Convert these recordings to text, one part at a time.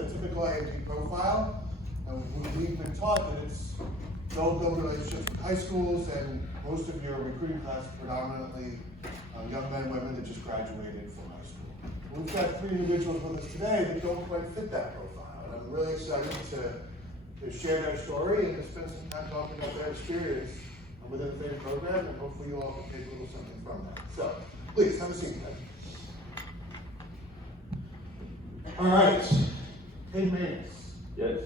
the typical AMT profile. We've been taught that it's build relationships with high schools, and most of your recruiting class is predominantly young men and women that just graduated from high school. We've got 3 individuals with us today that don't quite fit that profile, and I'm really excited to share their story and to spend some time talking about their experience within the FAME program, and hopefully you all can take a little something from that. So, please, have a seat, guys. All right, Ted Manus. Yes.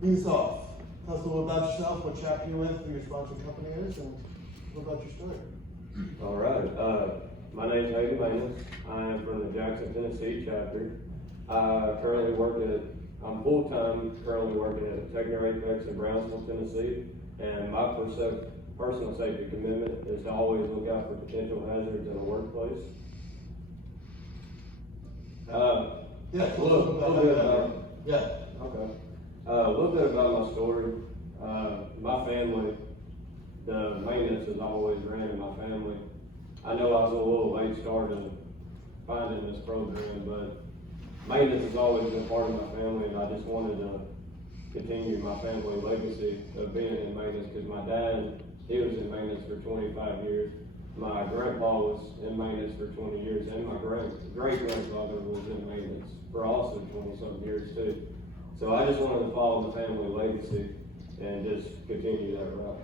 Lead us off. Tell us a little about yourself, what chapter you're with, who your sponsoring company is, and a little about your story. All right. My name is Hayden Manus. I am from the Jackson, Tennessee chapter. I'm full-time currently working at Techno Apex in Brownsville, Tennessee, and my personal safety commitment is to always look out for potential hazards in the workplace. Yeah, A little bit about my story. My family, the maintenance has always ran in my family. I know I was a little late starting finding this program, but maintenance has always been part of my family, and I just wanted to continue my family legacy of being in maintenance, because my dad, he was in maintenance for 25 years. My grandpa was in maintenance for 20 years, and my great-grandfather was in maintenance for also 20-something years too. So I just wanted to follow the family legacy and just continue that route.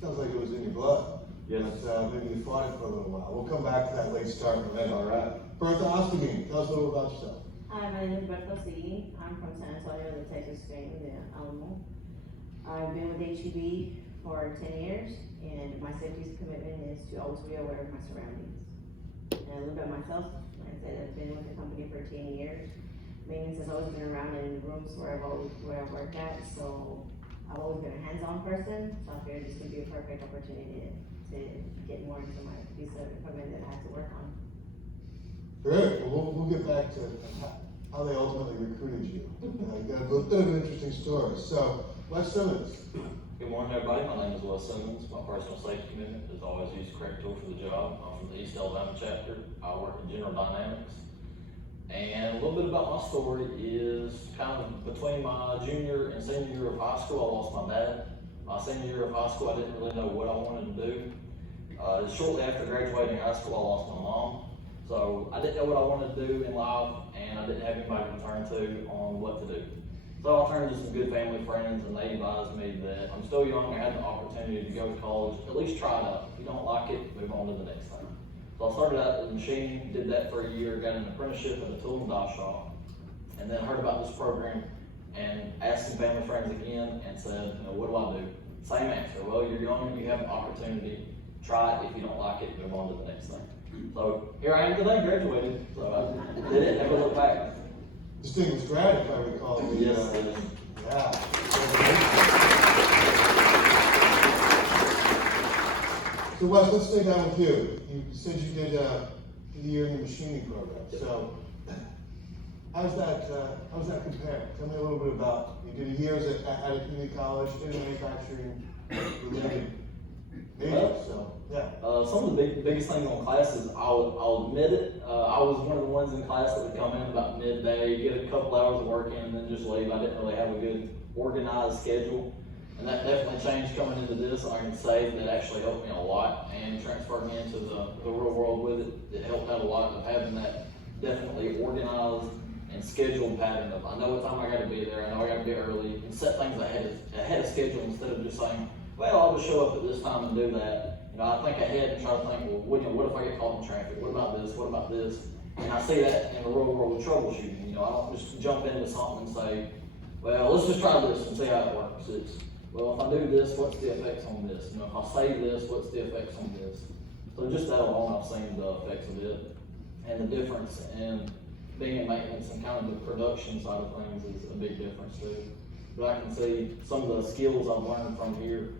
Sounds like it was in your blood. Yes. But, maybe you fought it for a little while. We'll come back to that late start in a minute. All right. Bertha Ostermean, tell us a little about yourself. Hi, my name is Bertha Ostermean. I'm from San Antonio, the Texas Stream in Alamo. I've been with HEB for 10 years, and my safety commitment is to always be aware of my surroundings. And a little bit about myself, like I said, I've been with the company for 10 years. Maintenance has always been around in the rooms where I've worked at, so I've always been a hands-on person, so I figured this could be a perfect opportunity to get more into my piece of equipment that I have to work on. Good. Well, we'll get back to how they ultimately recruited you. You got a little bit of an interesting story. So, Wes Simmons. Good morning, everybody. My name is Wes Simmons. My personal safety commitment is always use correct tool for the job. I'm from the East Alabama chapter. I work in General Dynamics. And a little bit about my story is kind of between my junior and senior year of high school, I lost my dad. My senior year of high school, I didn't really know what I wanted to do. Shortly after graduating high school, I lost my mom. So I didn't know what I wanted to do in life, and I didn't have anybody to turn to on what to do. So I turned to some good family friends, and they advised me that I'm still young, I had the opportunity to go to college, at least try it out. If you don't like it, move on to the next thing. So I started out with machining, did that for a year, got an apprenticeship at a tool and die shop, and then heard about this program and asked some family friends again and said, what do I do? Same answer, well, you're young and you have an opportunity, try it. If you don't like it, move on to the next thing. So here I am today, graduated, so I did it, never looked back. Distinguished grad, if I recall. Yes. Yeah. So Wes, let's stay down with you. You said you did a year in the machining program. So how's that compare? Tell me a little bit about, you did a year at a community college, did a manufacturing related major, so yeah. Some of the biggest things on classes, I'll admit it, I was one of the ones in class that would come in about midday, get a couple hours of work in, and then just leave. I didn't really have a good organized schedule. And that definitely changed coming into this. I can say that actually helped me a lot and transferred me into the real world with it. It helped out a lot of having that definitely organized and scheduled pattern of, I know what time I gotta be there, I know I gotta be early, and set things ahead of schedule instead of just saying, well, I'll just show up at this time and do that. I think ahead and try to think, well, what if I get caught in traffic? What about this? What about this? And I see that in the real world with troubleshooting. I don't just jump into something and say, well, let's just try this and see how it works. It's, well, if I do this, what's the effects on this? If I say this, what's the effects on this? So just that alone, I've seen the effects of it. And the difference in being in maintenance and kind of the production side of things is a big difference too. But I can see some of the skills I've learned from here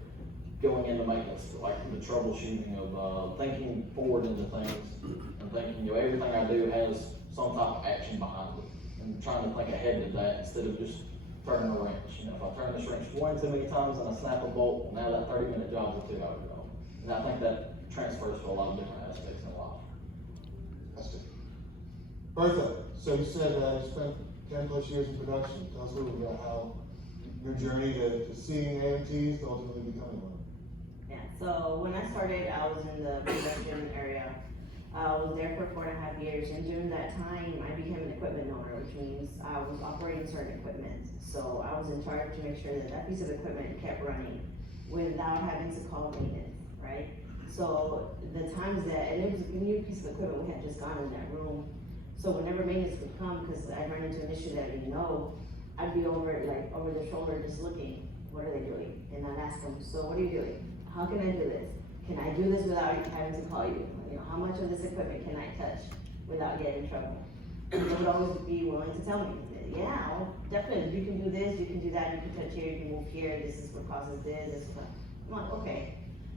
going into maintenance, like the troubleshooting of thinking forward into things and thinking, everything I do has some type of action behind it, and trying to think ahead to that instead of just turning a wrench. If I turn this wrench one too many times and I snap a bolt, now that 30-minute job is a 2-hour job. And I think that transfers to a lot of different aspects in life. That's it. Bertha, so you said you spent 10+ years in production. Tell us a little bit about how your journey to seeing AMTs to ultimately becoming one. Yeah, so when I started, I was in the production area. I was there for 4.5 years, and during that time, I became an equipment owner, which means I was operating certain equipment. So I was in charge to make sure that that piece of equipment kept running without having to call maintenance, right? So the times that, and it was a new piece of equipment, we had just gone in that room. So whenever maintenance would come, because I ran into an issue that I didn't know, I'd be over their shoulder just looking, what are they doing? And I'd ask them, so what are you doing? How can I do this? Can I do this without having to call you? You know, how much of this equipment can I touch without getting in trouble? And they would always be willing to tell me, yeah, well, definitely, you can do this, you can do that, you can touch here, you can move here, this is what causes this, I'm like, okay.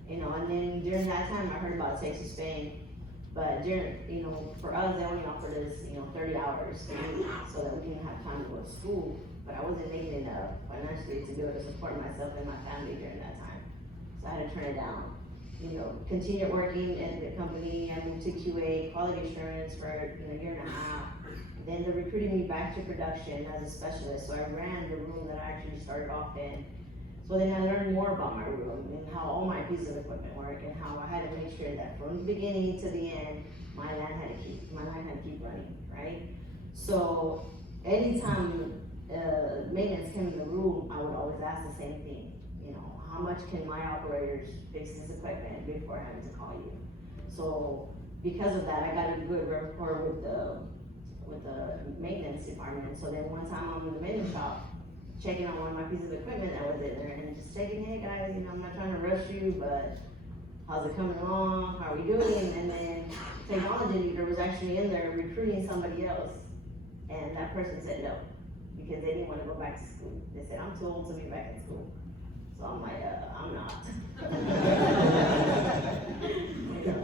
You know, and then during that time, I heard about Texas Spain, but during, you know, for us, they only offered us, 30 hours so that we can have time to go to school. But I wasn't making enough financially to be able to support myself and my family during that time. So I had to turn it down. Continued working at the company. I moved to QA, quality assurance for a year and a half. Then they recruited me back to production as a specialist. So I ran the room that I actually started off in. So then I learned more about my room and how all my pieces of equipment work and how I had to make sure that from the beginning to the end, my line had to keep running, right? So anytime maintenance came in the room, I would always ask the same thing. How much can my operators fix this equipment before having to call you? So because of that, I got a good rapport with the maintenance department. So then one time I'm in the maintenance shop, checking on one of my pieces of equipment that was in there and just checking, hey guys, I'm not trying to rush you, but how's it coming along? How are we doing? And then technology leader was actually in there recruiting somebody else. And that person said no, because they didn't want to go back to school. They said, I'm too old to be back in school. So I'm like, I'm not.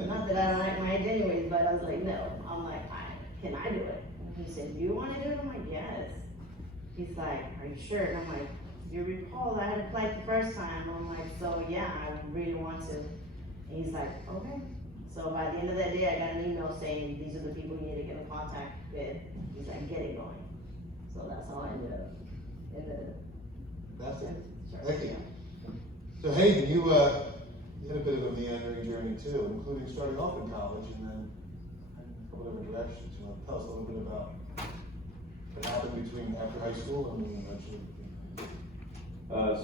Not that I don't like my age anyways, but I was like, no. I'm like, can I do it? And he said, do you want to do it? I'm like, yes. He's like, are you sure? And I'm like, you recall I had applied the first time. I'm like, so yeah, I really want to. And he's like, okay. So by the end of that day, I got an email saying, these are the people you need to get in contact with. He's like, get it going. So that's how I ended up in the. That's it. Thank you. So Hayden, you had a bit of a meandering journey too, including starting off in college and then a couple different directions. You want to tell us a little bit about what happened between after high school and then eventually?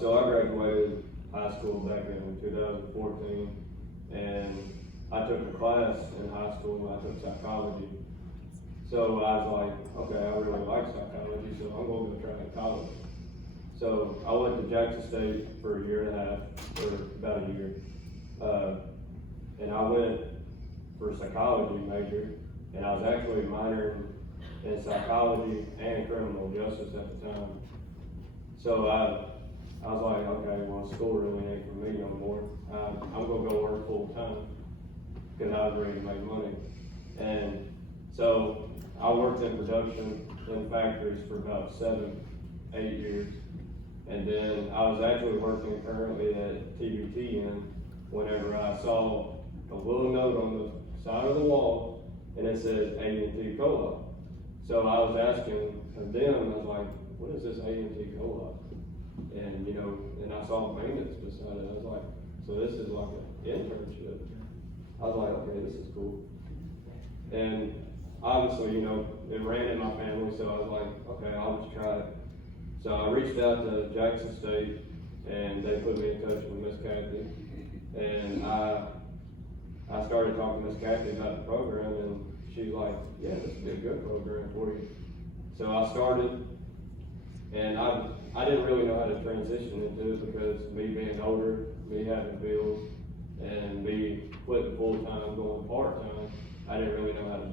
So I graduated high school back in 2014, and I took a class in high school. I took psychology. So I was like, okay, I really like psychology, so I'm going to go try it in college. So I went to Jackson State for a year and a half, or about a year. And I went for a psychology major, and I was actually minoring in psychology and criminal justice at the time. So I was like, okay, well, school really ain't for me no more. I'm gonna go work full time, because I was ready to make money. And so I worked in production in factories for about 7-8 years. And then I was actually working currently at TBTN whenever I saw a little note on the side of the wall, and it said A&T COLA. So I was asking them, I was like, what is this A&T COLA? And and I saw maintenance beside it. I was like, so this is like an internship. I was like, okay, this is cool. And obviously, it ran in my family, so I was like, okay, I'll just try it. So I reached out to Jackson State, and they put me in touch with Miss Kathy. And I started talking to Miss Kathy about the program, and she's like, yeah, this would be a good program for you. So I started, and I didn't really know how to transition into it, because me being older, me having bills, and me quitting full-time, going part-time, I didn't really know how to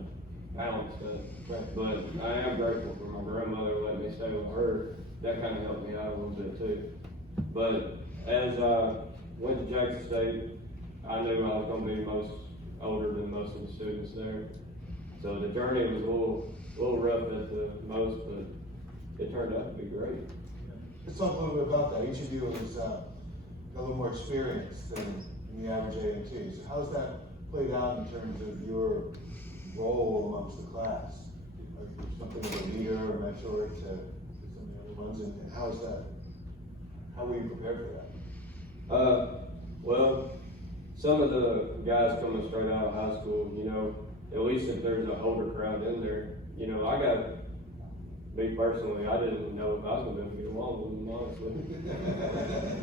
balance that. But I am grateful for my grandmother letting me stay with her. That kind of helped me out a little bit too. But as I went to Jackson State, I knew I was going to be older than most of the students there. So the journey was a little rough at the most, but it turned out to be great. Let's talk a little bit about that. Each of you has got a little more experience than the average A&T. So how's that played out in terms of your role amongst the class? something of a leader or mentor to some of the other ones, and how is that? How were you prepared for that? Well, some of the guys coming straight out of high school, you know, at least if there's an older crowd in there, you know, me personally, I didn't know if I was gonna be able to get along with them, honestly.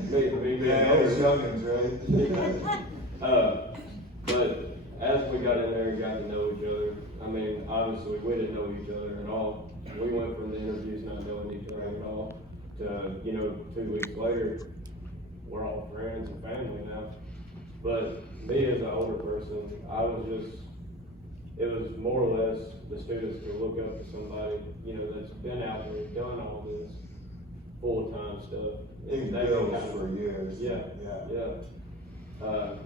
me Yeah, being those youngins, right? But as we got in there and got to know each other, I mean, obviously, we didn't know each other at all. We went from the interviews not knowing each other at all to, you know, 2 weeks later, we're all friends and family now. But me as an older person, it was more or less the students to look up to somebody, you know, that's been out there, done all this full-time stuff. Big They bills can kind of- for years. Yeah.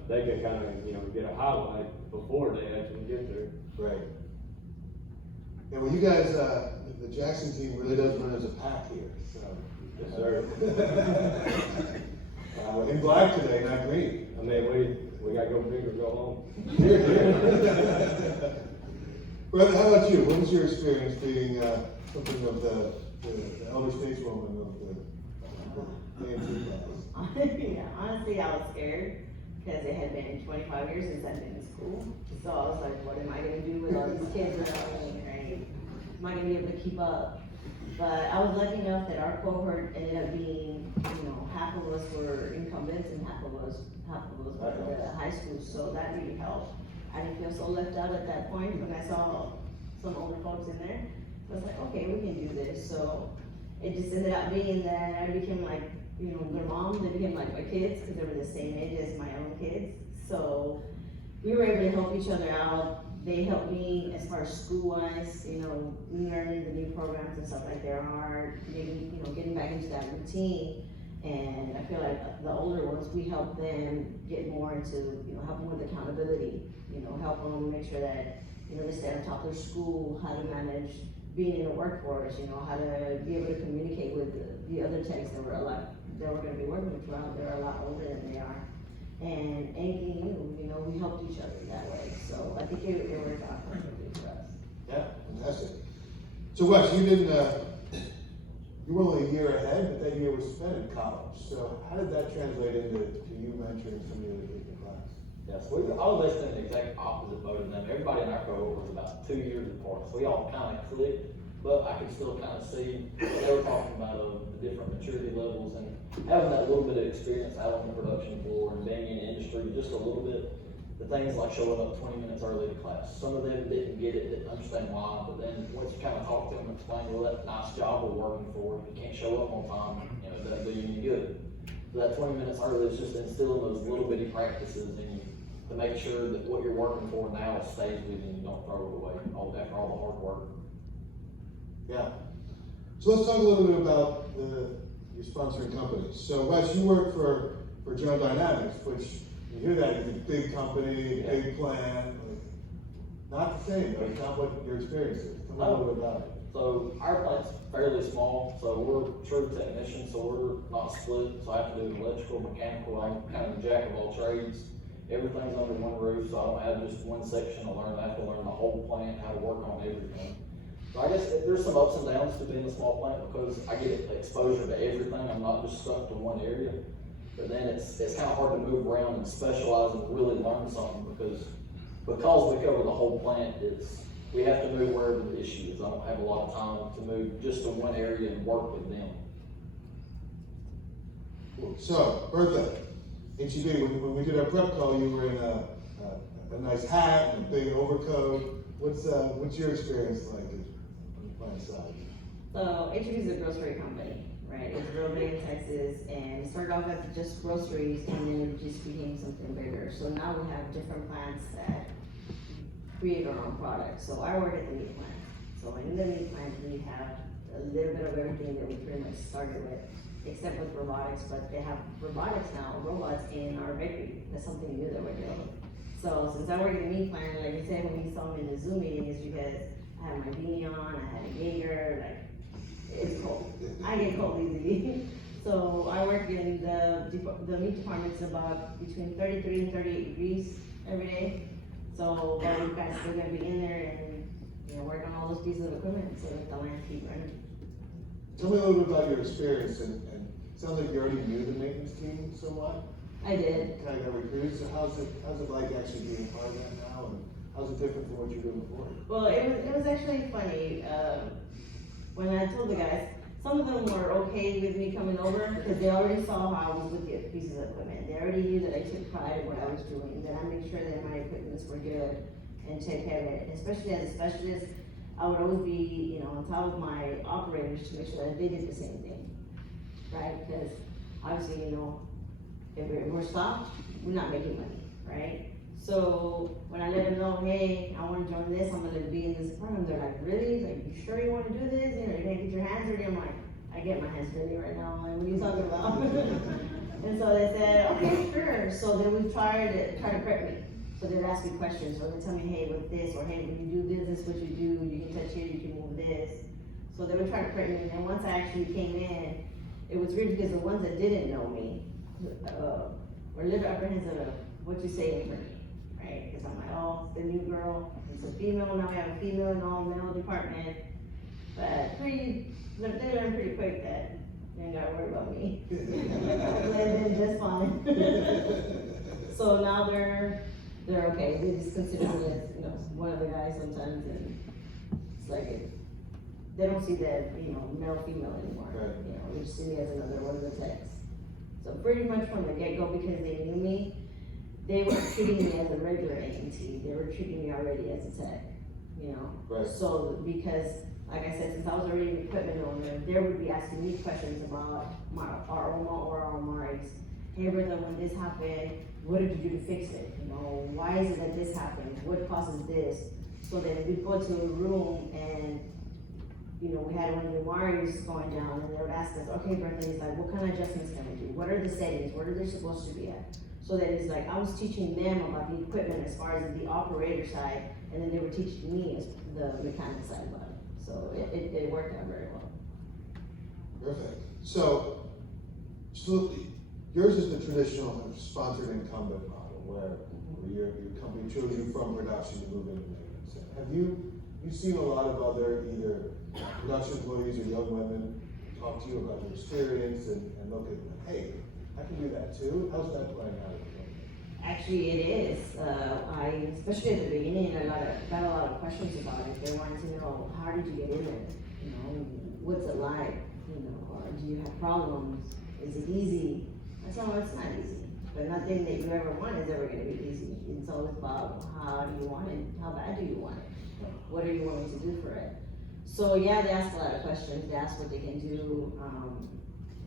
They can kind of, you know, get a highlight before they actually get there. Right. And well, you guys, the Jackson team really does run as a pack here, so. Yes, sir. In black today, not green. I mean, we gotta go big or go home. Brother, how about you? What was your experience being something of the elder stateswoman of the AMT class? Yeah, honestly, I was scared because it had been 25 years since I've been in school. So I was like, what am I gonna do with all these kids around me, right? Am I gonna be able to keep up? But I was lucky enough that our cohort ended up being, you know, half of us were incumbents and half of us were at high school, so that really helped. I didn't feel so left out at that point when I saw some older folks in there. I was like, okay, we can do this. So it just ended up being that I became like, you know, their mom. They became like my kids because they were the same age as my own kids. So we were able to help each other out. They helped me as far as school-wise, you know, learning the new programs and stuff like there are, maybe, you know, getting back into that routine. And I feel like the older ones, we help them get more into, you know, help them with accountability, you know, help them make sure that, you know, they stay on top of their school, how to manage being in the workforce, you know, how to be able to communicate with the other techs that we're gonna be working with. Well, they're a lot older than they are. And anything new, you know, we helped each other that way. So I think it worked out perfectly for us. Yeah, fantastic. So Wes, you were only a year ahead, but that year was spent in college. So how did that translate into you mentoring some of the other kids in class? Yes, I was basically in the exact opposite boat of them. Everybody in our cohort was about 2 years apart, so we all kind of clicked, but I could still kind of see what they were talking about of the different maturity levels and having that little bit of experience out on the production floor and being in the industry just a little bit. The things like showing up 20 minutes early to class. Some of them didn't get it, didn't understand why, but then once you kind of talk to them and explain, well, that nice job we're working for, if you can't show up on time, you know, it doesn't do you any good. So that 20 minutes early is just instilling those little bitty practices in you to make sure that what you're working for now stays with you and you don't throw it away after all the hard work. Yeah. So let's talk a little bit about your sponsoring companies. So Wes, you work for General Dynamics, which you hear that it's a big company, big plan, like, not the same, though. It's not what your experience is. Tell me a little bit about it. So our plant's fairly small, so we're true technicians, so we're not split. So I have to do electrical, mechanical, I'm kind of a jack of all trades. Everything's under one roof, so I don't have just one section to learn. I have to learn the whole plant, how to work on everything. So I guess there's some ups and downs to being a small plant because I get exposure to everything. I'm not just stuck to one area. But then it's kind of hard to move around and specialize and really learn something because we cover the whole plant, we have to move wherever the issue is. I don't have a lot of time to move just to one area and work with them. Cool. So, Bertha, HEB, when we did our prep call, you were in a nice hat and a big overcoat. What's your experience like on the plant side? So HEB is a grocery company, right? It's real big in Texas, and it started off as just groceries, and then it just became something bigger. So now we have different plants that create our own products. So I work at the meat plant. So in the meat plant, we have a little bit of everything that we pretty much started with, except with robotics. But they have robotics now, robots in our bakery. That's something new that we're doing. So since I work at the meat plant, like you said, when you saw me in the Zoom meeting, is because I had my beanie on, I had a gator, like. It's cold. I get cold easily. So I work in the meat department. It's about between 33 and 38 degrees every day. So but you guys still gonna be in there and work on all those pieces of equipment so that the lines keep running. Tell me a little bit about your experience, and it sounds like you already knew the maintenance team somewhat. I did. Kind of got recruited, so how's it like actually being part of that now, and how's it different from what you were doing before? Well, it was actually funny, when I told the guys, some of them were okay with me coming over, because they already saw how I was with the pieces of equipment. They already knew that I took pride in what I was doing, that I made sure that my equipments were good and take care of it. And especially as a specialist, I would always be, on top of my operators to make sure that they did the same thing, right? Because obviously, if we're stopped, we're not making money, right? So when I let them know, hey, I wanna join this, I'm gonna be in this program, they're like, really? Like, you sure you wanna do this? You're gonna get your hands ready? I'm like, I get my hands ready right now, I'm like, what are you talking about? And so they said, okay, sure. So they would try to prep me. So they'd ask me questions, or they'd tell me, hey, with this, or hey, when you do this, this is what you do, you can touch here, you can move this. So they would try to prep me, and then once I actually came in, it was weird because the ones that didn't know me, were a little apprehensive of what you say in front of me, right? Because I'm like, oh, the new girl, it's a female, now we have a female in all male department. But they learned pretty quick that they ain't gotta worry about me. Blend in just fine. So now they're okay, they just consider me as, one of the guys sometimes, and it's like, they don't see that, male, female anymore. Right. They just see me as another one of the techs. So pretty much from the get-go, because they knew me, they were treating me as a regular AMT. They were treating me already as a tech, Right. So because, like I said, since I was already an equipment owner, they would be asking me questions about our OMA or our MRIs. Hey, brother, when this happened, what did you do to fix it? Why is it that this happened? What causes this? So then we'd go to a room and we had one of the wires going down, and they would ask us, okay, Brenda, it's like, what kind of adjustments can we do? What are the settings? Where are they supposed to be at? So that it's like, I was teaching them about the equipment as far as the operator side, and then they were teaching me as the mechanic side about it. So it worked out very well. Perfect. So yours is the traditional sponsored incumbent model, where your company chose you from production to move into maintenance. Have you seen a lot of other either production employees or young women talk to you about their experience and look at, hey, I can do that too? How's that playing out? Actually, it is. Especially at the beginning, I got a lot of questions about it. They wanted to know, how did you get in there? What's it like? Do you have problems? Is it easy? I said, well, it's not easy. But nothing that you ever want is ever going to be easy. It's always about how do you want it? How bad do you want it? What are you willing to do for it? So yeah, they ask a lot of questions. They ask what they can do.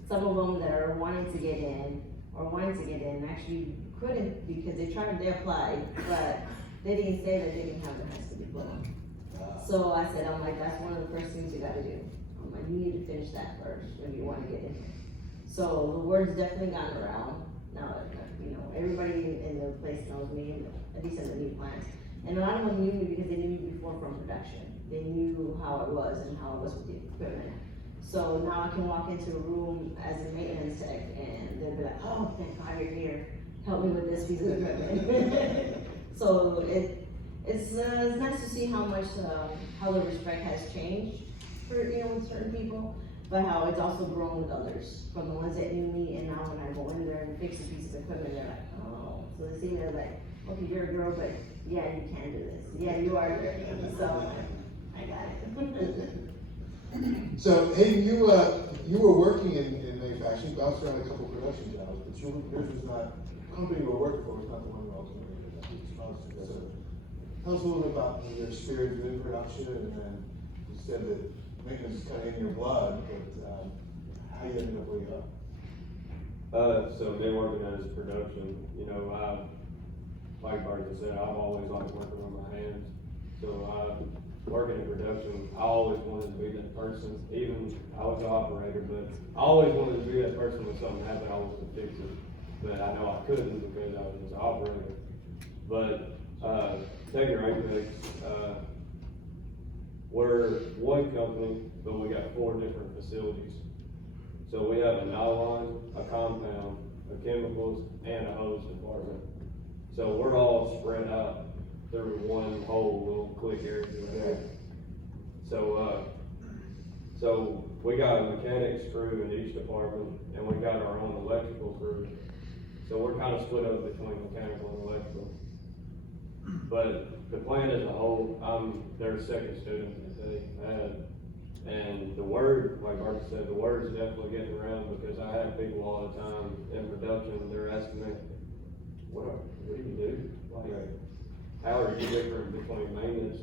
Some of them that are wanting to get in actually couldn't, because they applied, but they didn't say that they didn't have the high school diploma. So I said, that's one of the first things you gotta do. You need to finish that first when you wanna get in here. So the word's definitely gotten around. Now, everybody in the place knows me, at least in the new plants. And a lot of them knew me because they knew me before from production. They knew how it was and how it was with the equipment. So now I can walk into a room as a maintenance tech and they'll be like, oh, thank God you're here. Help me with this piece of equipment. So it's nice to see how much, how the respect has changed for, with certain people, but how it's also grown with others. From the ones that knew me, and now when I go in there and fix a piece of equipment, they're like, oh. So they see me, they're like, okay, you're a girl, but yeah, you can do this. Yeah, you are ready. So I got it. So, Hayden, you were working in manufacturing, bounced around a couple of production jobs, but yours was not, the company you were working for was not the one you ultimately ended up being sponsored. So, tell us a little bit about your experience within production, and then you said that maintenance is kind of in your blood, but how you ended up where you are. So me working as production, like Barton said, I've always liked working with my hands. So working in production, I always wanted to be that person. Even I was an operator, but I always wanted to be that person when something happened, I was to fix it. But I know I couldn't because I was just an operator. But taking Apex, we're one company, but we got 4 different facilities. So we have a nylon, a compound, a chemicals, and a hose department. So we're all spread out through one whole little quick area. So we got a mechanics crew in each department, and we got our own electrical crew. So we're kind of split up between mechanical and electrical. But the plan as a whole, I'm their second student that they had. And the word, like Mark said, the word's definitely getting around, because I have people all the time in production, they're asking me, what do you do? Like, how are you different between maintenance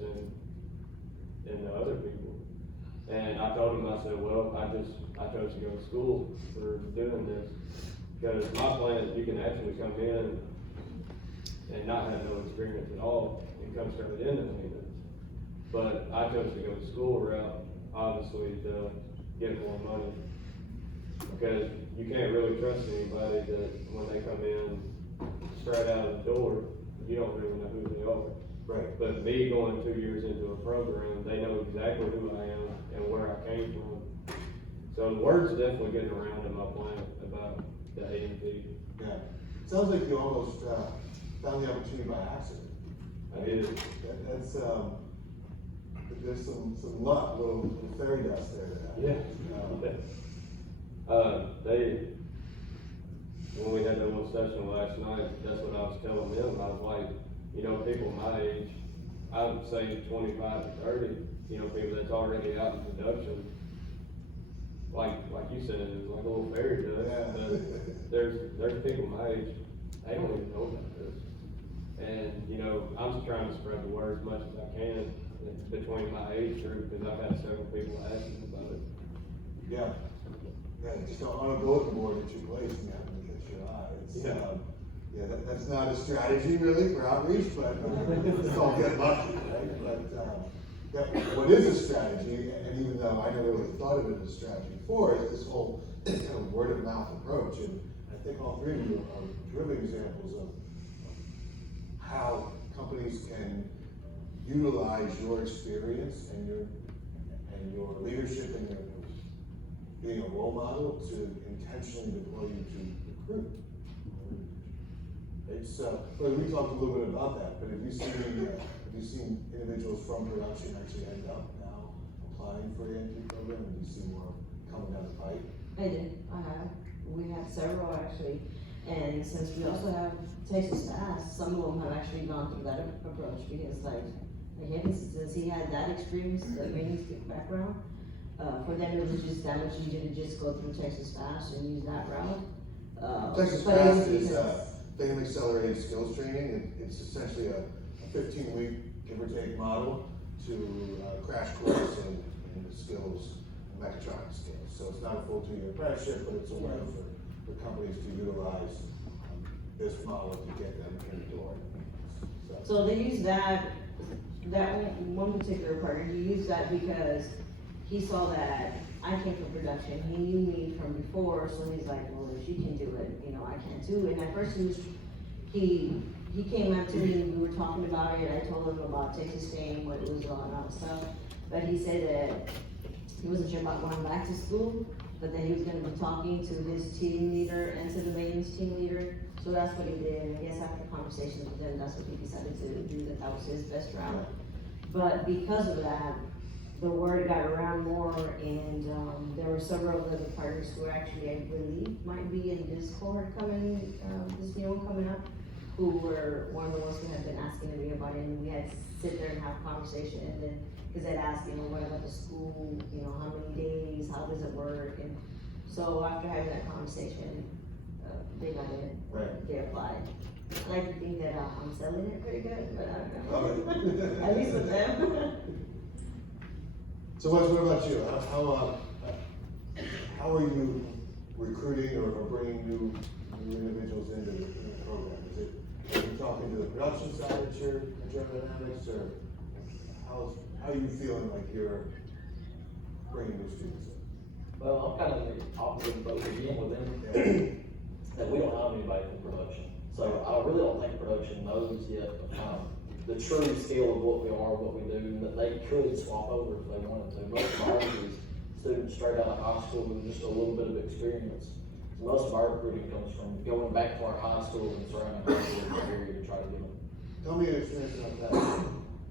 and the other people? And I told him, I said, well, I chose to go to school for doing this, because my plan is you can actually come in and not have no experience at all and come straight into maintenance. But I chose to go to school route, obviously, to get more money, because you can't really trust anybody that when they come in straight out of the door, you don't really know who they are. Right. But me going 2 years into a program, they know exactly who I am and where I came from. So the word's definitely getting around in my plant about the AMT. Yeah. Sounds like you almost found the opportunity by accident. I did. That's there's some luck, little fairy dust there. When we had that little session last night, that's what I was telling them. I was like, you know, people my age, I would say 25 to 30, you know, people that's already out in production. Like you said, it's like a little fairy dust. Yeah. There's people my age, they don't even know about this. And, you know, I'm just trying to spread the word as much as I can between my age group, because I've had several people ask me about it. Yeah. Yeah, just on a bulletin board that you place and you happen to catch your eye. That's not a strategy really for outreach, but it's all get lucky, right? But what is a strategy, and even though I never really thought of it as a strategy before, is this whole kind of word of mouth approach. And I think all three of you are terrific examples of how companies can utilize your experience and your leadership and your being a role model to intentionally deploy you to recruit. It's well, we talked a little bit about that, but have you seen individuals from production actually end up now applying for the AMT program? And do you see more coming down the pipe? I did, I have. We have several actually. And since we also have Texas Fast, some of them have actually gone through that approach, because like him, since he had that experience, the maintenance background, for them it was just that much easier to just go through Texas Fast and use that route. Texas but it was Fast is because- FAM accelerated skills training. It's essentially a 15-week, give or take, model to crash course in the skills, mechatronic skills. So it's not a full 2-year apprenticeship, but it's a way for companies to utilize this model to get them in the door. So they use that one particular partner, he used that because he saw that I came from production, he knew me from before, so he's like, well, if you can do it, you know, I can too. And at first he came up to me and we were talking about it, I told him about Texas Game, what it was on and all that stuff. But he said that he wasn't sure about going back to school, but that he was gonna be talking to his team leader and to the maintenance team leader. So that's what he did, and I guess after conversations with them, that's what he decided to do, that was his best route. But because of that, the word got around more, and there were several of the partners who actually, I believe, might be in this cohort coming, this new one coming up, who were one of the ones who had been asking me about it, and we had to sit there and have a conversation, and then, because they'd ask, you know, what about the school, you know, how many days, how does it work, and so after having that conversation, they got in, Right. they applied. I like to think that I'm selling it pretty good, but I don't know. Okay. At least with them. So what about you? How are you recruiting or bringing new individuals into the program? Are you talking to the production side at your Dynamics, or how are you feeling like you're bringing new students in? Well, I'm kind of in the opposite boat again with them, that we don't have anybody from production. So I really don't think production knows yet the true scale of what we are, what we do, and that they could swap over if they wanted to. Most of ours is students straight out of high school with just a little bit of experience. So most of our recruiting comes from going back to our high school and surrounding high school area to try to get them. Tell me your experience about that.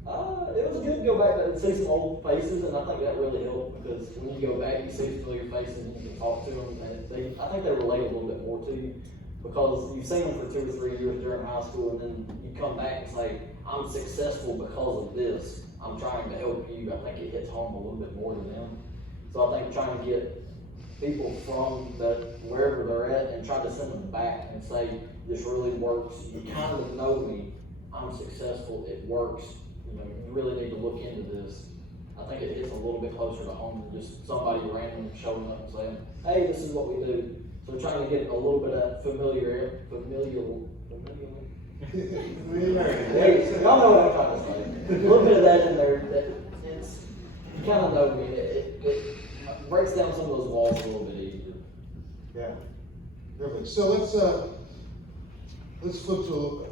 It was good to go back and see some old faces, and I think that really helped, because when you go back, you see familiar faces and you can talk to them, and I think they relate a little bit more to you, because you've seen them for 2 or 3 years during high school, and then you come back and say, I'm successful because of this, I'm trying to help you. I think it hits home a little bit more to them. So I think trying to get people from wherever they're at and try to send them back and say, this really works, you kind of know me, I'm successful, it works, you know, you really need to look into this. I think it hits a little bit closer to home than just somebody random showing up and saying, hey, this is what we do. So trying to get a little bit of familiar. Y'all know what I'm trying to say. A little bit of that in there, that it's, you kind of know me, it breaks down some of those walls a little bit easier. Yeah, perfect. So let's flip to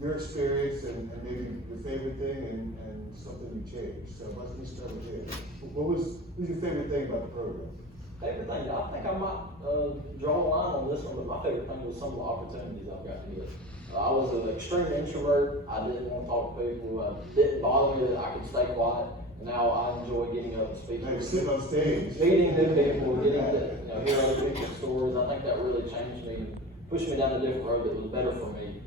your experience and maybe your favorite thing and something you changed. So let me start with you. What was your favorite thing about the program? Favorite thing, I think I might draw a line on this one, but my favorite thing was some of the opportunities I've got to get. I was an extreme introvert. I didn't want to talk to people. It didn't bother me that I could stay quiet. And now I enjoy getting up and speaking. Like sitting on stage. Meeting new people, getting to hear other people's stories. I think that really changed me, pushed me down a different road that was better for me.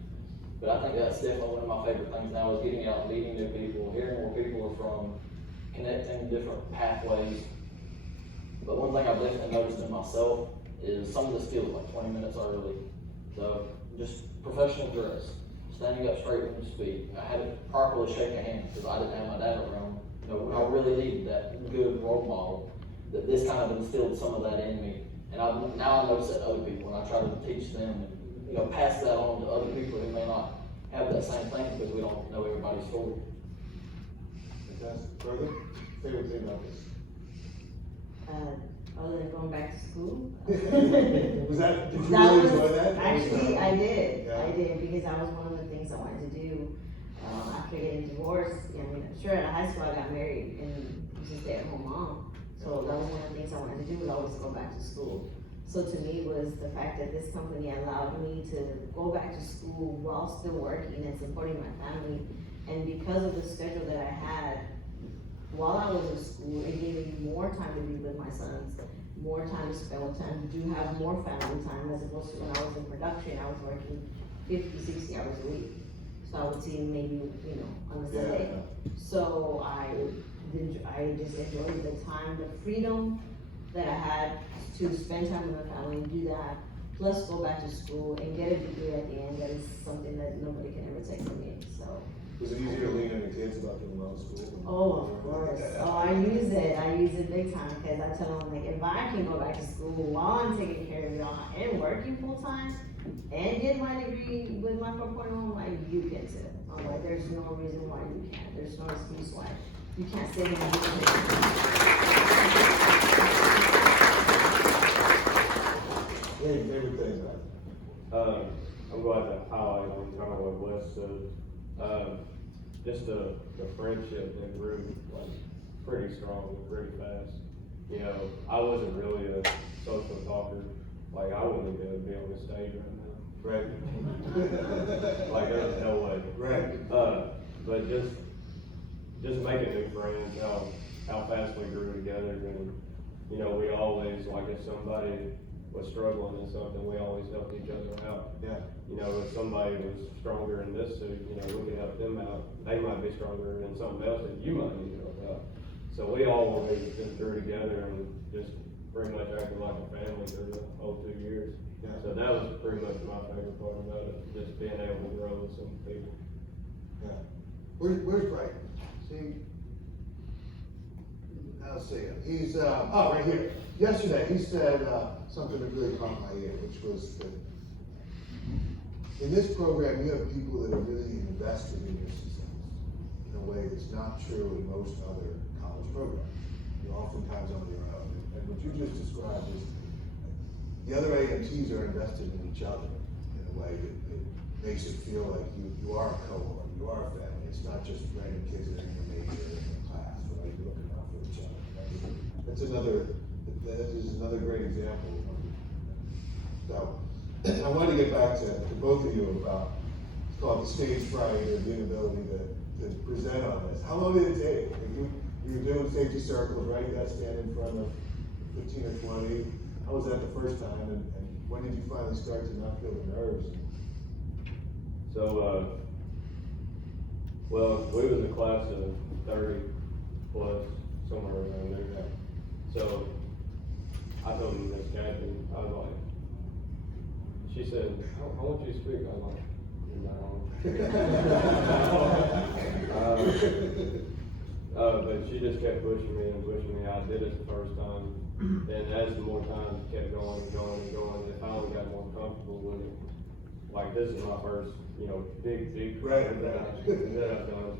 But I think that's definitely one of my favorite things now, is getting out and meeting new people, hearing where people are from, connecting different pathways. But one thing I've definitely noticed in myself is some of the skills, like 20 minutes early. So just professional dress, standing up straight when you speak. I had to properly shake a hand because I didn't have my dad around. You know, I really needed that good role model. That this kind of instilled some of that in me. And now I notice that other people, and I try to teach them, and pass that on to other people who may not have that same thing because we don't know everybody's story. Fantastic. Further? Favorite thing about this? Other than going back to school. Did you really enjoy that? Actually, I did. Yeah. I did, because that was one of the things I wanted to do. After getting divorced, sure, in high school I got married and was a stay-at-home mom. So that was one of the things I wanted to do, was always go back to school. So to me was the fact that this company allowed me to go back to school while still working and supporting my family. And because of the schedule that I had while I was in school, it gave me more time to be with my sons, more time to spend with them, to have more family time, as opposed to when I was in production, I was working 50, 60 hours a week. So I would see him maybe, on a Sunday. Yeah. So I just enjoyed the time, the freedom that I had to spend time with my family and do that, plus go back to school and get a degree at the end. That is something that nobody can ever take from me, so. Was it easier to lean on your kids about doing well in school? Oh, of course. Oh, I use it big time, because I tell them, like, if I can go back to school while I'm taking care of y'all and working full time and get my degree with my 4.0, I'm like, you can too. I'm like, there's no reason why you can't. There's no excuse why you can't sit here and do it. Any favorite thing about it? I'm going to highlight on kind of what Wes said. Just the friendship that grew like pretty strong and pretty fast. I wasn't really a social talker. Like, I wouldn't even be on the stage right now. Right. Like, there's no way. Right. But just making new friends, how fast we grew together, and we always, like, if somebody was struggling in something, we always helped each other out. Yeah. If somebody was stronger in this suit, we could help them out. They might be stronger in something else that you might need help out. So we always just grew together and just pretty much acted like a family through the whole 2 years. Yeah. So that was pretty much my favorite part about it, just being able to grow with some people. Yeah. Where's Bright? See? I'll see him. He's, right here. Yesterday, he said something that really caught my ear, which was that in this program, you have people that are really invested in your success in a way that's not true in most other college programs. You're oftentimes on your own. And what you just described is the other AMTs are invested in each other in a way that makes it feel like you are a cohort, you are a family. It's not just random kids that are in your major in your class, right? You're looking out for each other. That is another great example. So, I wanted to get back to both of you about, it's called the stage fright, or the inability to to present on this. How long did it take? Like you were doing safety circles, right? You got to stand in front of 15 or 20. How was that the first time? And when did you finally start to not feel the nerves? So, well, we was a class of 30 plus, somewhere around there. So, I told Miss Kathy, I was like, she said, I want you to speak. I was like, no. But she just kept pushing me and pushing me. I did it the first time. And as the more times kept going and going and going, I finally got more comfortable with it. Like, this is my first, big Right. that I've done.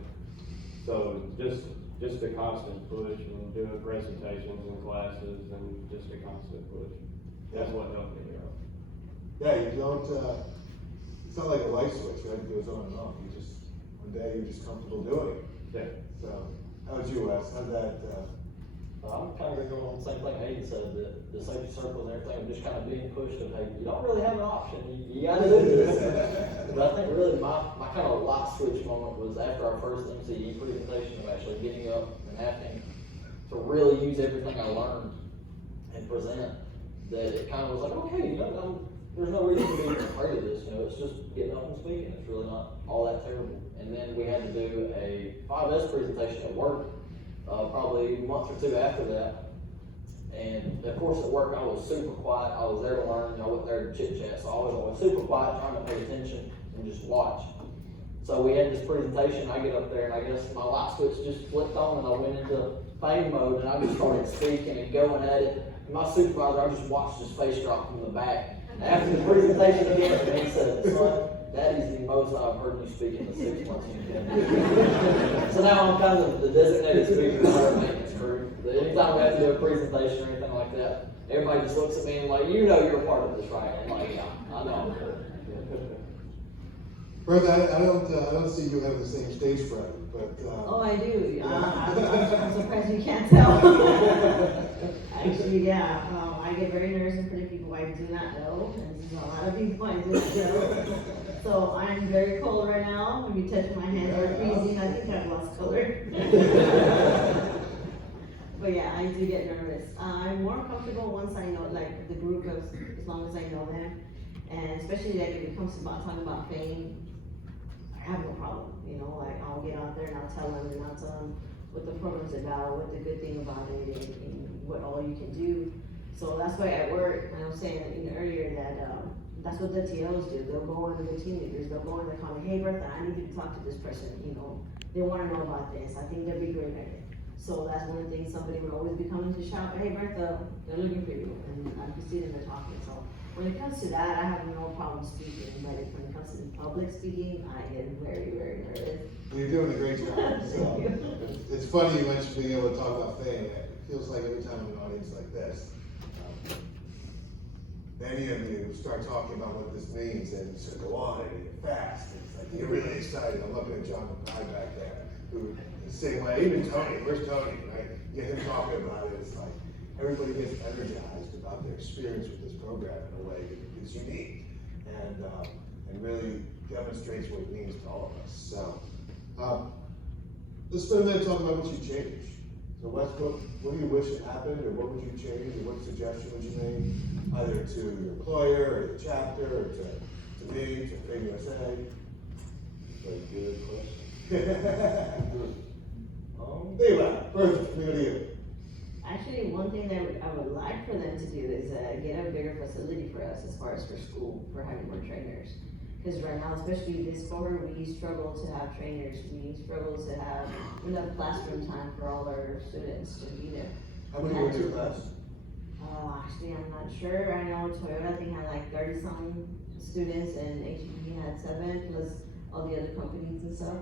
So just a constant push and doing presentations and classes and just a constant push. That's what helped me out. Yeah, you don't, it's not like a light switch, right? It goes on and off. One day you're just comfortable doing it. Yeah. So, how was you, Wes? How'd that, I'm kind of going on the same thing Hayden said, that the safety circles and everything are just kind of being pushed of, hey, you don't really have an option, you gotta do this. But I think really my kind of light switch moment was after our first MCE presentation of actually getting up and having to really use everything I learned and present, that it kind of was like, okay, there's no reason to be afraid of this, it's just getting up and speaking, it's really not all that terrible. And then we had to do a 5S presentation at work, probably a month or two after that. And of course at work I was super quiet, I was there to learn, I wasn't there to chit chat, so I was always super quiet, trying to pay attention and just watch. So we had this presentation, I get up there and I guess my light switch just flipped on and I went into fame mode and I just started speaking and going at it. And my supervisor, I just watched his face drop from the back. After the presentation again, and he said, son, that is the most I've heard you speak in the 6 months you've been here. So now I'm kind of the designated speaker for our maintenance crew. Anytime we have to do a presentation or anything like that, everybody just looks at me and like, you're a part of this, right? I'm like, yeah, I know. Bertha, I don't see you having the same stage fright, but, Oh, I do. I'm surprised you can't tell. Actually, yeah, I get very nervous in front of people I do not know, and there's a lot of people I do not know. So I'm very cold right now. When you touch my hands are freezing, I think I've lost color. But yeah, I do get nervous. I'm more comfortable once I know, like, the group of, as long as I know them. And especially like if it comes about talking about fame, I have no problem, like I'll get out there and I'll tell them what the program's about, what the good thing about it, and what all you can do. So that's why at work, I was saying earlier that that's what the TLs do. They'll go in with the teenagers, they'll go in and call me, hey Bertha, I need you to talk to this person, they wanna know about this, I think they'll be great at it. So that's one thing, somebody would always be coming to shout, hey Bertha, they're looking for you, and I can see them, they're talking. So when it comes to that, I have no problem speaking, but when it comes to public speaking, I get very, very nervous. you're doing a great job. So, it's funny you mentioned being able to talk about fame. It feels like every time in an audience like this, many of you start talking about what this means and you sort of go on and you get fast. It's like you're really excited. I'm looking at John McPie back there, who is the same way. Even Tony, where's Tony, right? You get him talking about it. It's like everybody gets energized about their experience with this program in a way that is unique and really demonstrates what it means to all of us. So let's spend a minute talking about what you changed. So what do you wish had happened, or what would you change, or what suggestion would you make, either to your employer, or the chapter, or to me, to Fame USA? Very good question. Think about it. Bertha, what do you? Actually, one thing that I would like for them to do is get a bigger facility for us as far as for school, for having more trainers. Because right now, especially this quarter, we struggle to have trainers. We struggle to have enough classroom time for all our students to be there. How many were in your class? Actually, I'm not sure. I know Toyota, I think, had like 30-some students, and HEB had 7, plus all the other companies and stuff.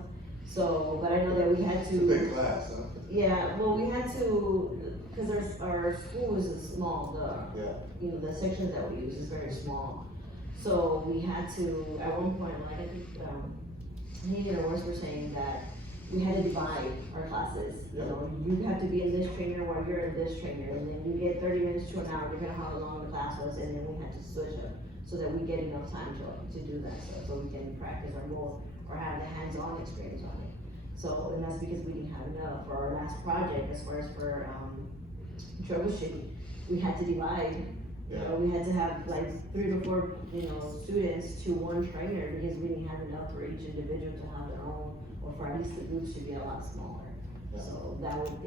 So, but I know that we had to. It's a big class, huh? Yeah, well, we had to, because our school is small, the sections that we use is very small. So we had to, at one point, like I think, Hayden or Wes were saying that we had to divide our classes. Yeah. You have to be in this trainer while you're in this trainer, and then you get 30 minutes to an hour, depending on how long the class was, and then we had to switch up so that we get enough time to do that stuff, so we can practice or have the hands-on experience on it. So, and that's because we didn't have enough for our last project, as far as for, troubleshooting. We had to divide, we had to have like 3 to 4, students to one trainer, because we didn't have enough for each individual to have their own, or for at least the groups to be a lot smaller. Yeah. So that would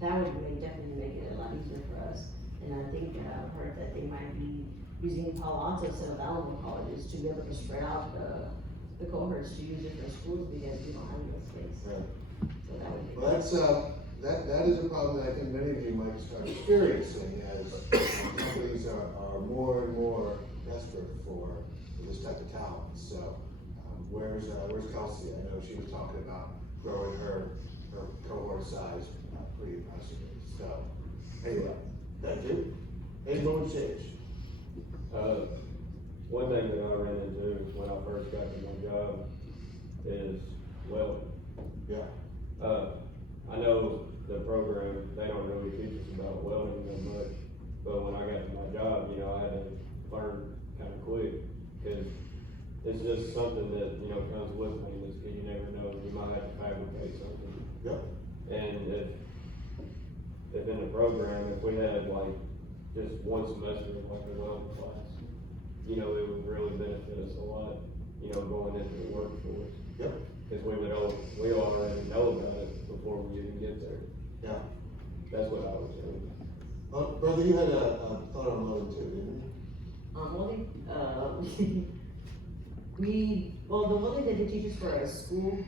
definitely make it a lot easier for us. And I think, I've heard that they might be using Palo Alto instead of Alamo colleges to be able to spread out the cohorts to use different schools, because we don't have enough space. Right. So that would be. Well, that is a problem that I think many of you might start experiencing as companies are more and more desperate for this type of talent. So, where's Kelsey? I know she was talking about growing her cohort size pretty impressively. So, anyway, thank you. Any more change? One thing that I ran into when I first got to my job is welding. Yeah. I know the program, they don't really teach us about welding that much, but when I got to my job, I had to learn kind of quick, because it's just something that, comes with maintenance, because you never know, you might have to fabricate something. Yep. And if in the program, if we had like just one semester of like a welding class, it would really benefit us a lot, going into the workforce. Yep. Because we already know about it before we even get there. Yeah. That's what I was saying. Brother, you had a thought on welding too, didn't you? Welding, the welding that they teach us for our school,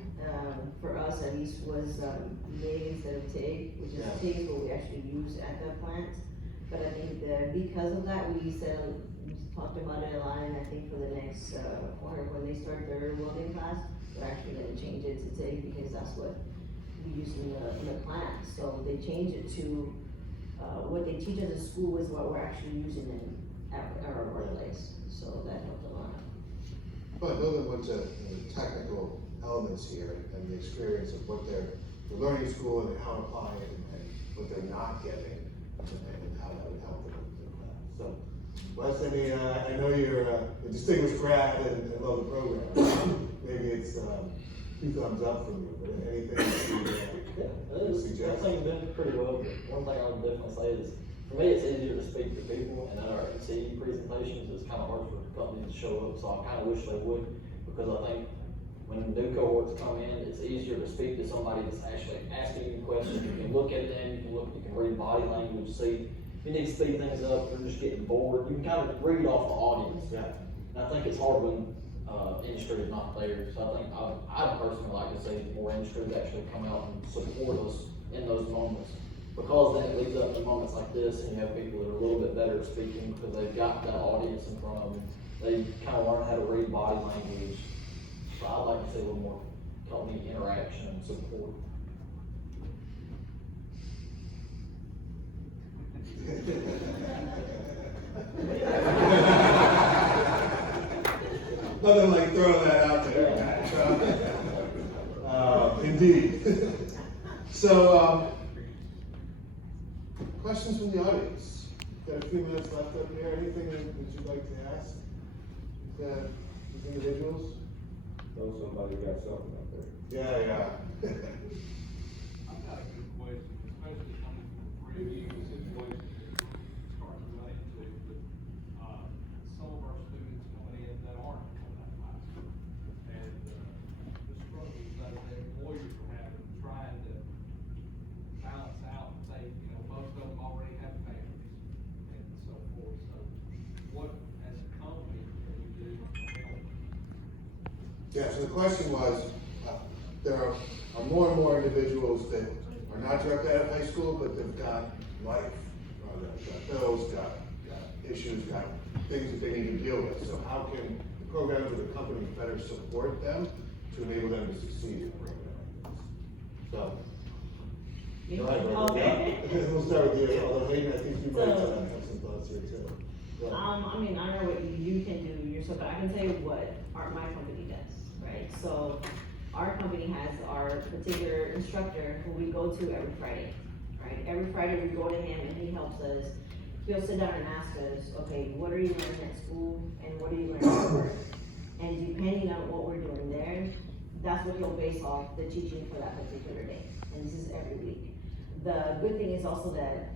for us at least, was, MIG instead of TIG, which is Yeah. TIG is what we actually use at the plant. But I think that because of that, we talked about it a lot, and I think for the next, quarter, when they start their welding class, they're actually gonna change it to TIG, because that's what we use in the plant. So they change it to, what they teach us at school is what we're actually using at our workplace, so that helped a lot. But those are what's the technical elements here and the experience of what they're learning in school and how to apply it and what they're not getting and how that would help them in class. So, Wes, I know you're a distinguished grad and love the program. Maybe it's 2 thumbs up from you, but anything you suggest? I think it's been pretty well, but one thing I would definitely say is, for me, it's easier to speak to people, and at our CE presentations, it's kind of hard for companies to show up, so I kind of wish they would, because I think when new cohorts come in, it's easier to speak to somebody that's actually asking you questions. You can look at them, you can read body language, see if you need to speed things up, they're just getting bored. You can kind of read off the audience. Yeah. And I think it's hard when industry is not there, so I think I'd personally like to see more industries actually come out and support us in those moments. Because then it leads up to moments like this, and you have people that are a little bit better at speaking because they've got that audience in front of them. They kind of learn how to read body language. So I'd like to see a little more company interaction and support. Nothing like throwing that out there. Indeed. So, questions from the audience? Got a few minutes left up here. Anything that you'd like to ask these individuals? Know somebody got something out there. Yeah. I've got a good question, especially coming from previous situations we're starting to run into, but, some of our students coming in that aren't coming out of high school. And, the struggles that the employers are having, trying to balance out and say, most of them already have families and so forth. So what, as a company, can we do to help? Yeah, so the question was, there are more and more individuals that are not directly out of high school, but they've got life, got bills, got issues, got things that they need to deal with. So how can the programs or the company better support them to enable them to succeed in a program like this? So. Me? Go ahead, Brenda. Okay. Yeah. We'll start with you, although Hayden, I think you might have some thoughts here too. Go ahead. I mean, I know what you can do yourself, but I can tell you what my company does, right? So, our company has our particular instructor who we go to every Friday, right? Every Friday we go to him and he helps us. He'll sit down and ask us, okay, what are you learning at school and what are you learning at work? And depending on what we're doing there, that's what he'll base off the teaching for that particular day, and this is every week. The good thing is also that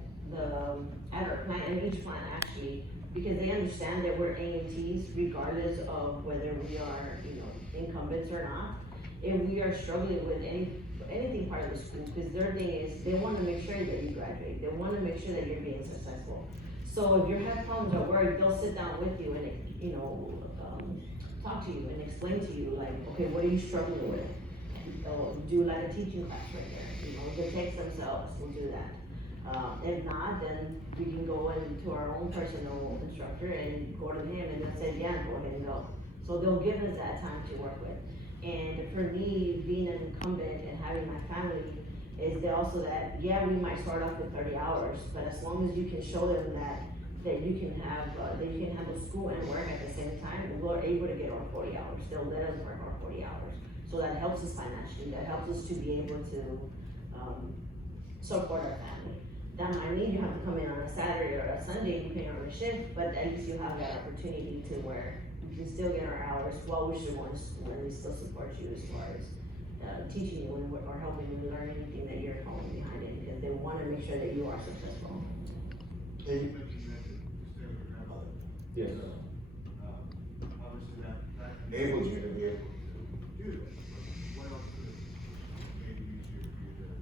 at our plant, and each plant actually, because they understand that we're AMTs regardless of whether we are, incumbents or not. If we are struggling with anything part of the school, because their thing is, they wanna make sure that you graduate, they wanna make sure that you're being successful. So if you have problems at work, they'll sit down with you and, talk to you and explain to you, like, okay, what are you struggling with? They'll do like a teaching class right there, the text themselves will do that. If not, then we can go into our own personal instructor and go to him and they'll say, yeah, go ahead and go. So they'll give us that time to work with. And for me, being an incumbent and having my family, is there also that, yeah, we might start off with 30 hours, but as long as you can show them that you can have, that you can handle school and work at the same time, we're able to get our 40 hours. They'll let us work our 40 hours. So that helps us financially, that helps us to be able to, support our family. That might mean you have to come in on a Saturday or a Sunday, depending on the shift, but at least you have that opportunity to where we can still get our hours while we're still going to school, and we still support you as far as teaching you or helping you learn anything that you're falling behind in, because they want to make sure that you are successful. Hey, you mentioned that you stay with your grandmother. Yes. Obviously that enables you to be able to do that. What else could it maybe use you for you to?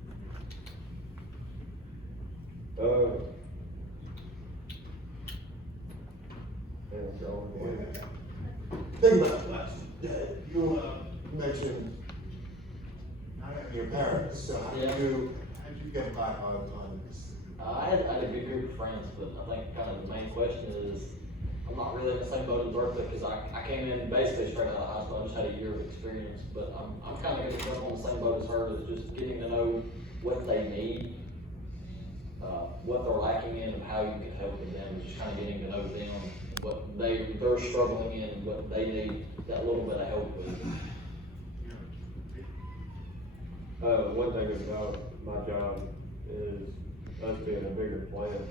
Think about it, you mentioned not having your parents, so how did you get by on this? I had a good group of friends, but I think kind of the main question is, I'm not really in the same boat as Bertha, because I came in basically straight out of high school, I just had a year of experience, but I'm kind of gonna jump on the same boat as her, is just getting to know what they need, what they're lacking in, and how you can help with them, just kind of getting to know them, what they're struggling in, what they need that little bit of help with. One thing about my job is us being a bigger plant.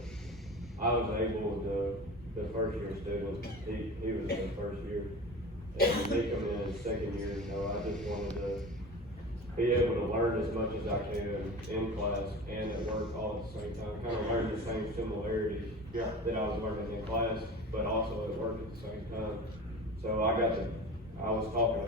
I was able to, the first year student, he was in the first year, and me coming in his second year, so I just wanted to be able to learn as much as I can in class and at work all at the same time, kind of learn the same similarities that I was learning in class, but also at work at the same time. So I was talking